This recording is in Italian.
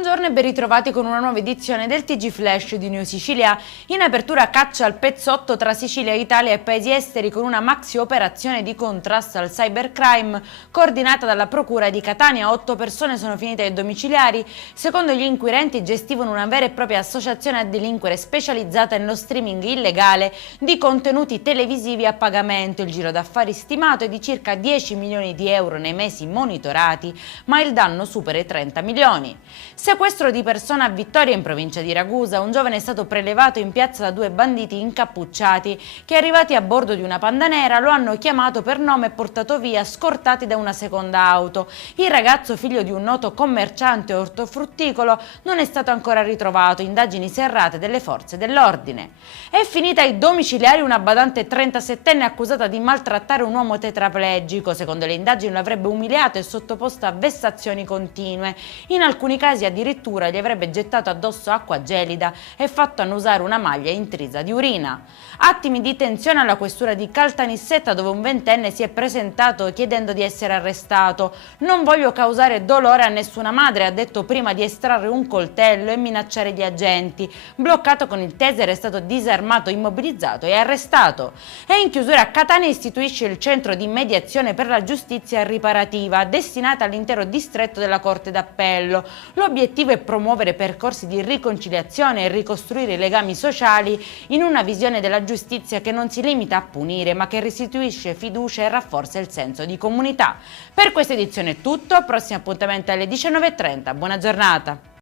Buongiorno e ben ritrovati con una nuova edizione del TG Flash di New Sicilia. In apertura caccia al pezzotto tra Sicilia, Italia e paesi esteri con una maxi operazione di contrasto al cybercrime coordinata dalla Procura di Catania. 8 persone sono finite ai domiciliari. Secondo gli inquirenti gestivano una vera e propria associazione a delinquere specializzata nello streaming illegale di contenuti televisivi a pagamento. Il giro d'affari stimato è di circa 10 milioni di euro nei mesi monitorati, ma il danno supera i 30 milioni. Sequestro di persona a Vittoria in provincia di Ragusa. Un giovane è stato prelevato in piazza da 2 banditi incappucciati che, arrivati a bordo di una Panda nera, lo hanno chiamato per nome e portato via scortati da una seconda auto. Il ragazzo, figlio di un noto commerciante ortofrutticolo, non è stato ancora ritrovato. Indagini serrate delle forze dell'ordine. È finita ai domiciliari una badante 37enne accusata di maltrattare un uomo tetraplegico. Secondo le indagini lo avrebbe umiliato e sottoposto a vessazioni continue. In alcuni casi addirittura gli avrebbe gettato addosso acqua gelida e fatto annusare una maglia intrisa di urina. Attimi di tensione alla questura di Caltanissetta, dove un ventenne si è presentato chiedendo di essere arrestato. Non voglio causare dolore a nessuna madre, ha detto prima di estrarre un coltello e minacciare gli agenti. Bloccato con il taser, è stato disarmato, immobilizzato e arrestato. E in chiusura Catania istituisce il centro di mediazione per la giustizia riparativa, destinata all'intero distretto della Corte d'Appello. L'obiettivo è promuovere percorsi di riconciliazione e ricostruire i legami sociali in una visione della giustizia che non si limita a punire, ma che restituisce fiducia e rafforza il senso di comunità. Per questa edizione è tutto, prossimo appuntamento alle 19:30. Buona giornata!